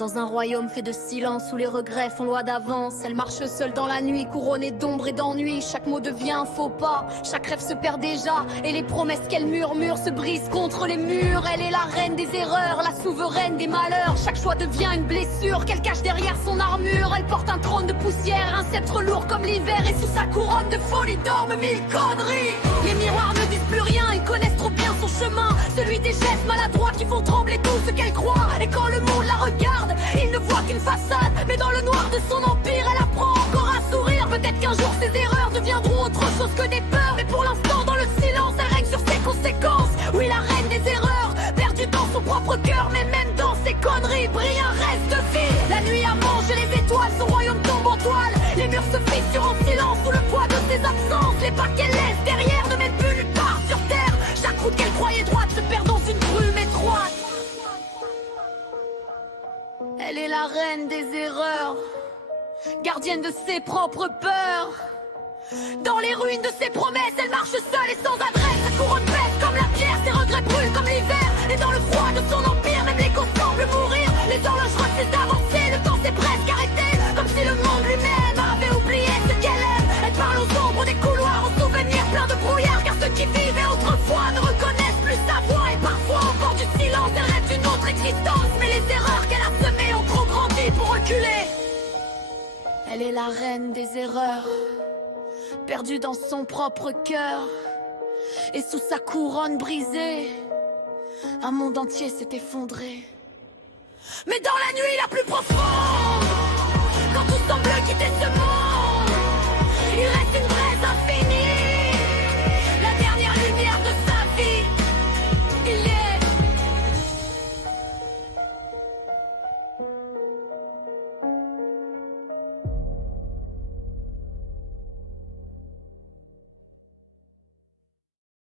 Dans un royaume fait de silence où les regrets font loi d'avance, elle marche seule dans la nuit, couronnée d'ombre et d'ennui. Chaque mot devient un faux pas, chaque rêve se perd déjà, et les promesses qu'elle murmure se brisent contre les murs. Elle est la reine des erreurs, la souveraine des malheurs. Chaque choix devient une blessure qu'elle cache derrière son armure. Elle porte un trône de poussière, un sceptre lourd comme l'hiver, et sous sa couronne de folie dorment mille conneries. Les miroirs ne disent plus rien, ils connaissent trop bien son chemin, celui des gestes maladroits qui font trembler tout ce qu'elle croit. Et quand le monde la regarde, il ne voit qu'une façade, mais dans le noir de son empire, elle apprend encore à sourire. Peut-être qu'un jour ses erreurs deviendront autre chose que des peurs, mais pour l'instant dans le silence, elle règne sur ses conséquences. Oui, la reine des erreurs, perdue dans son propre cœur, mais même dans ses conneries brille un reste de vie. La nuit a mangé les étoiles, son royaume tombe en toile. Les murs se fissurent en silence sous le poids de ses absences. Les pas qu'elle laisse derrière ne mènent plus nulle part sur terre. Chaque route qu'elle croyait droite se perd dans une brume étroite. Elle est la reine des erreurs, gardienne de ses propres peurs. Dans les ruines de ses promesses, elle marche seule et sans adresse. Sa couronne pèse comme la pierre, ses regrets brûlent comme l'hiver. Et dans le froid de son empire, même l'écho semble mourir. Les horloges refusent d'avancer, le temps s'est presque arrêté, comme si le monde lui-même avait oublié ce qu'elle aime. Elle parle aux ombres des couloirs, aux souvenirs pleins de brouillard, car ceux qui vivaient autrefois ne reconnaissent plus sa voix. Et parfois, au bord du silence, elle rêve d'une autre existence, mais les erreurs qu'elle a semées ont trop grandi pour reculer. Elle est la reine des erreurs, perdue dans son propre cœur, et sous sa couronne brisée, un monde entier s'est effondré. Mais dans la nuit la plus profonde,